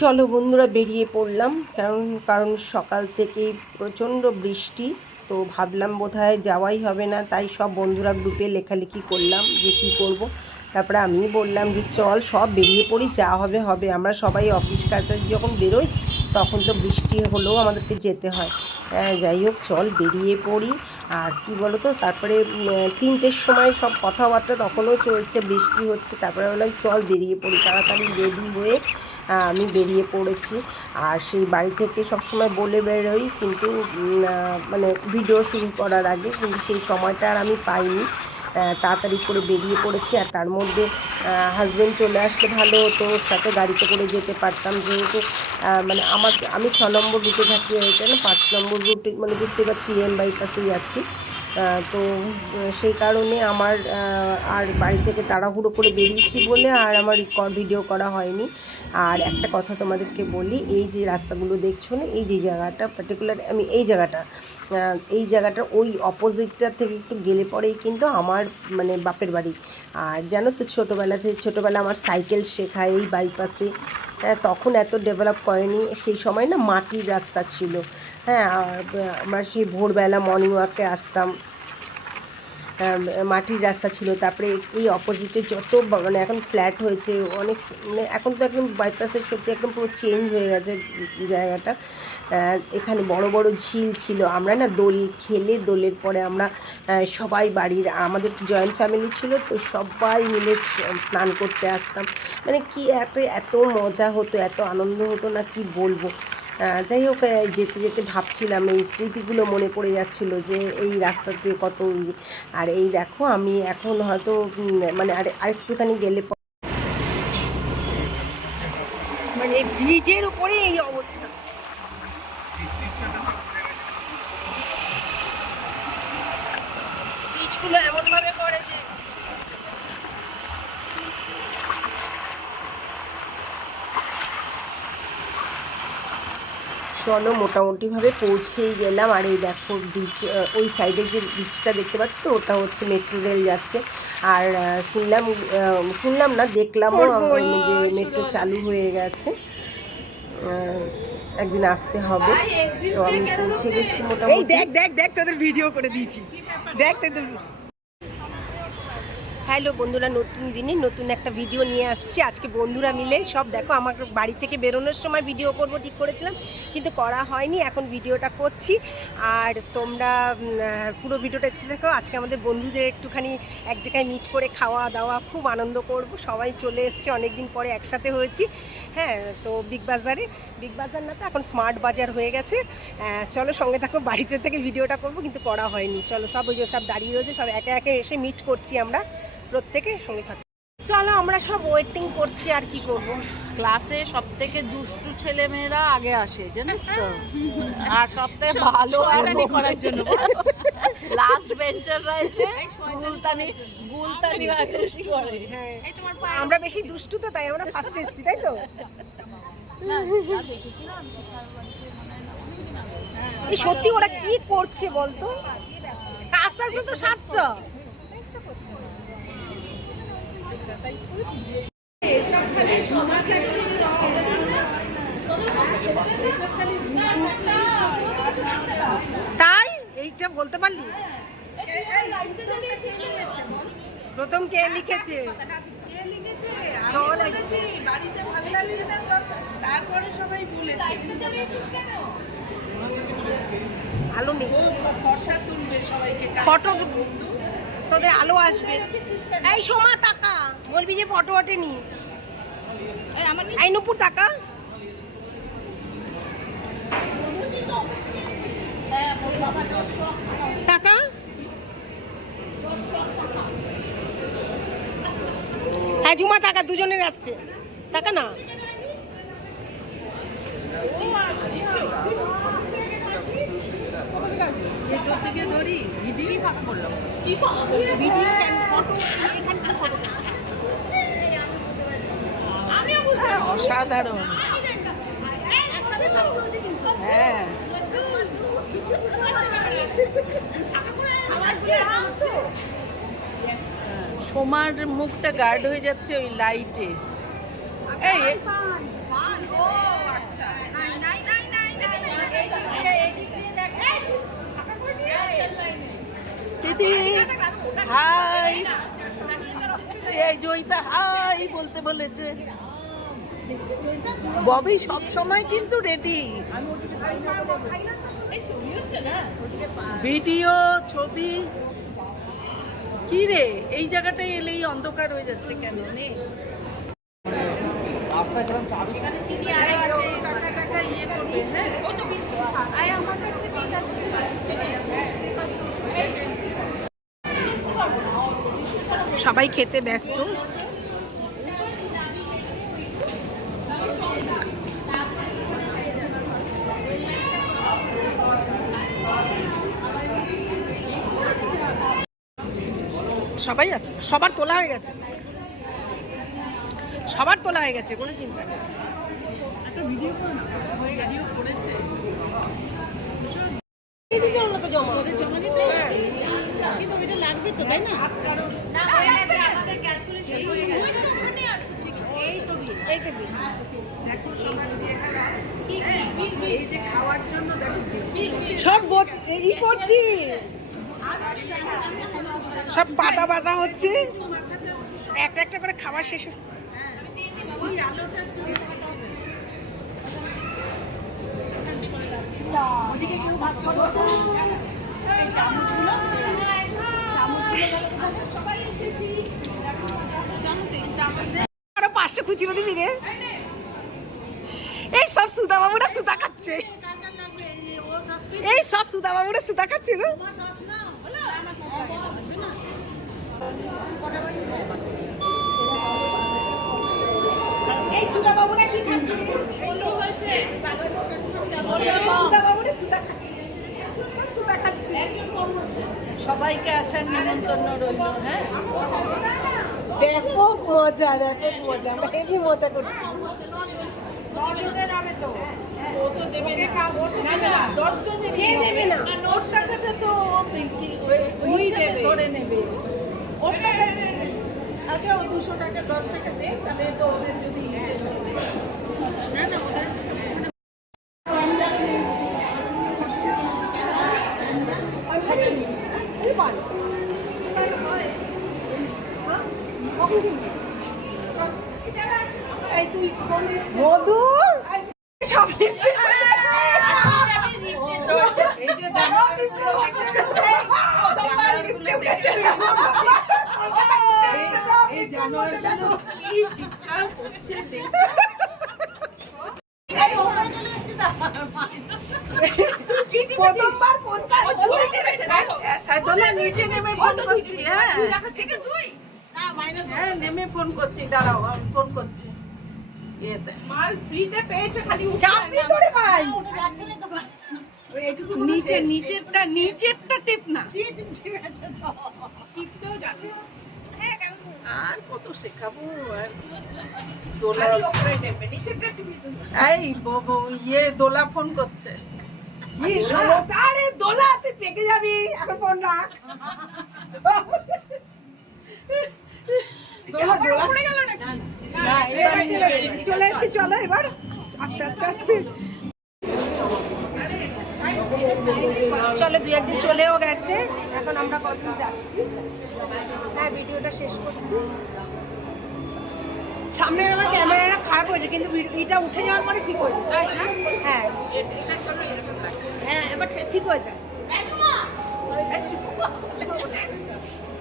চলো বন্ধুরা বেরিয়ে পড়লাম কারণ কারণ সকাল থেকেই প্রচণ্ড বৃষ্টি তো ভাবলাম বোধহয় যাওয়াই হবে না তাই সব বন্ধুরা গ্রুপে লেখালেখি করলাম যে কী করব। তারপরে আমি বললাম যে চল সব বেরিয়ে পড়ি যা হবে হবে। আমরা সবাই অফিস কাছে যখন বেরোই তখন তো বৃষ্টি হলেও আমাদেরকে যেতে হয়। হ্যাঁ, যাই হোক চল বেরিয়ে পড়ি। আর কি বলো তো তারপরে তিনটের সময় সব কথাবার্তা তখনও চলছে বৃষ্টি হচ্ছে তারপরে বললাম চল বেরিয়ে পড়ি তাড়াতাড়ি রেডি হয়ে আমি বেরিয়ে পড়েছি। আর সেই বাড়ি থেকে সবসময় বলে বেরোই, কিন্তু মানে ভিডিও শুরু করার আগে কিন্তু সেই সময়টা আর আমি পাইনি। তাড়াতাড়ি করে বেরিয়ে পড়েছি আর তার মধ্যে হাজব্যান্ড চলে আসলে ভালো হতো। ওর সাথে গাড়িতে করে যেতে পারতাম যেহেতু মানে আমার আমি ছ নম্বর রুটে থাকি, এটা না পাঁচ নম্বর রুটে মানে বুঝতে পারছি এম বাইপাসে যাচ্ছি তো সেই কারণে আমার আর বাড়ি থেকে তাড়াহুড়ো করে বেরিয়েছি বলে আর আমার ভিডিও করা হয়নি। আর একটা কথা তোমাদেরকে বলি, এই যে রাস্তাগুলো দেখছ না, এই যে জায়গাটা পার্টিকুলার আমি এই জায়গাটা এই জায়গাটা ওই অপোজিটটা থেকে একটু গেলে পরেই কিন্তু আমার মানে বাপের বাড়ি। আর জানো তো, ছোটোবেলা থেকে, ছোটোবেলা আমার সাইকেল শেখা এই বাইপাসে তখন এত ডেভেলপ করেনি। সেই সময় না মাটির রাস্তা ছিল। হ্যাঁ আমরা সেই ভোরবেলা মর্নিং ওয়াকে আসতাম। মাটির রাস্তা ছিল, তারপরে এই অপোজিটে যত মানে এখন ফ্ল্যাট হয়েছে, অনেক মানে এখন তো একদম বাইপাসের সত্যি একদম পুরো চেঞ্জ হয়ে গেছে জায়গাটা। এখানে বড় বড় ঝিল ছিল, আমরা না দোল খেলে দোলের পরে আমরা সবাই বাড়ির, আমাদের জয়েন্ট ফ্যামিলি ছিল, তো সবাই মিলে স্নান করতে আসতাম। মানে কি এত এত মজা হতো, এত আনন্দ হতো না, কি বলব? যাই হোক যেতে যেতে ভাবছিলাম, এই স্মৃতিগুলো মনে পড়ে যাচ্ছিল যে এই রাস্তা দিয়ে কত আর এই দেখো, আমি এখন হয়তো মানে আর আরেকটুখানি গেলে মানে ব্রিজের উপরে এই অবস্থা। ব্রিজগুলো এমনভাবে করে যে চলো মোটামুটিভাবে পৌঁছেই গেলাম। আর এই দেখো ব্রিজ ওই সাইডে যে ব্রিজটা দেখতে পাচ্ছ তো ওটা হচ্ছে মেট্রো রেল যাচ্ছে। আর শুনলাম শুনলাম না দেখলামও যে মেট্রো চালু হয়ে গেছে। একদিন আসতে হবে। তো আমি পৌঁছে গেছি মোটামুটি। দেখ দেখ দেখ তোদের ভিডিও করে দিয়েছি। দেখ তোদের হ্যালো বন্ধুরা, নতুন দিনে নতুন একটা ভিডিও নিয়ে আসছি। আজকে বন্ধুরা মিলে সব দেখো, আমার বাড়ি থেকে বেরোনোর সময় ভিডিও করব, ঠিক করেছিলাম, কিন্তু করা হয়নি, এখন ভিডিওটা করছি। আর তোমরা পুরো ভিডিওটা দেখো আজকে আমাদের বন্ধুদের একটুখানি এক জায়গায় মিট করে খাওয়া দাওয়া খুব আনন্দ করব। সবাই চলে এসছে অনেক দিন পরে একসাথে হয়েছি। হ্যাঁ তো বিগ বাজারে বিগ বাজার না তো, এখন স্মার্ট বাজার হয়ে গেছে। চলো সঙ্গে থাকো, বাড়িতে থেকে ভিডিওটা করব, কিন্তু করা হয়নি। চলো, সব ওই সব দাঁড়িয়ে রয়েছে, সব একে একে এসে মিট করছি আমরা। প্রত্যেকে সঙ্গে থাকো। চলো আমরা সব ওয়েটিং করছি আর কি করব। ক্লাসে সব থেকে দুষ্টু ছেলে মেয়েরা আগে আসে জানিস তো? আর সব থেকে ভালো করার জন্য। লাস্ট বেঞ্চাররা এসে গুলতানি গুলতানি আগে বেশি করে। হ্যাঁ। আমরা বেশি দুষ্টু তো তাই আমরা ফার্স্টে এসেছি তাই তো? সত্যি ওরা কি করছে বলতো? আস্তে আস্তে তো সাতটা। তাই? এইটা বলতে পারলি? প্রথম কে লিখেছে? সবাই ফটো তোদের আলো আসবে। এই সোমা টাকা বলবি যে ফটো ওঠেনি এই নুপুর টাকা টাকা হ্যাঁ জুমা টাকা দুজনের আসছে। টাকা না। ধরি ভিডিও করলাম ভিডিও ফটো এখান থেকে অসাধারণ। হ্যাঁ। সোমার মুখটা গার্ড হয়ে যাচ্ছে ওই লাইটে এই হাই জয়িতা হাই বলতে বলেছে। ববি সব সময় কিন্তু রেডি ভিডিও, ছবি। কি রে? এই জায়গাটায় এলেই অন্ধকার হয়ে যাচ্ছে কেন নে? সবাই খেতে ব্যস্ত। সবাই আছে সবার তোলা হয়ে গেছে। সবার তোলা হয়ে গেছে কোনো চিন্তা নেই। এদিকে হলো এই যে খাওয়ার জন্য দেখো। সব ই করছি। সব পাতা পাতা হচ্ছে। একটা একটা করে খাবার শেষ আরও পাঁচশো খুচরো দিবি রে এই সব সুদা বাবুরা সুতা খাচ্ছে। এই সব সুতা বাবুরা সুতা খাচ্ছে সুতা খাচ্ছে সবাইকে আসার নিমন্ত্রণ রইল হ্যাঁ? ব্যাপক মজা ব্যাপক মজা। আমরা হেভি মজা করছি। না দশ আচ্ছা টাকা দশ টাকা দে তাহলে তো ওদের যদি না না ওদের এই তুই কোন মধু? সব এই যে এই জানোয়ারগুলো কি চিৎকার করছে দেখছ প্রথমবার ফোন নিচে নেমে ফোন করছি হ্যাঁ। হ্যাঁ। নেমে ফোন করছি দাঁড়াও আমি ফোন করছি। ইয়েতে। মাল ফ্রিতে পেয়েছে খালি চাপি তোরে ভাই। নিচে নিচেরটা নিচেরটা টিপ না। টিপতেও জানে আর কত শেখাবো আর দোলা এই ববো ইয়ে দোলা ফোন করছে। কি সমস্যা আরে দোলা তুই পেকে যাবি এখন ফোন রাখ। দোলা দোলা চলে এসেছি, চলে এবার। আস্তে আস্তে আস্তে। চলো দু একদিন চলেও গেছে। এখন আমরা কখন যাচ্ছি? হ্যাঁ ভিডিওটা শেষ করছি। সামনে আমার ক্যামেরাটা খারাপ হয়েছে কিন্তু এটা উঠে যাওয়ার পরে ঠিক হয়েছে। তাই না হ্যাঁ। হ্যাঁ এবার ঠিক হয়ে যায়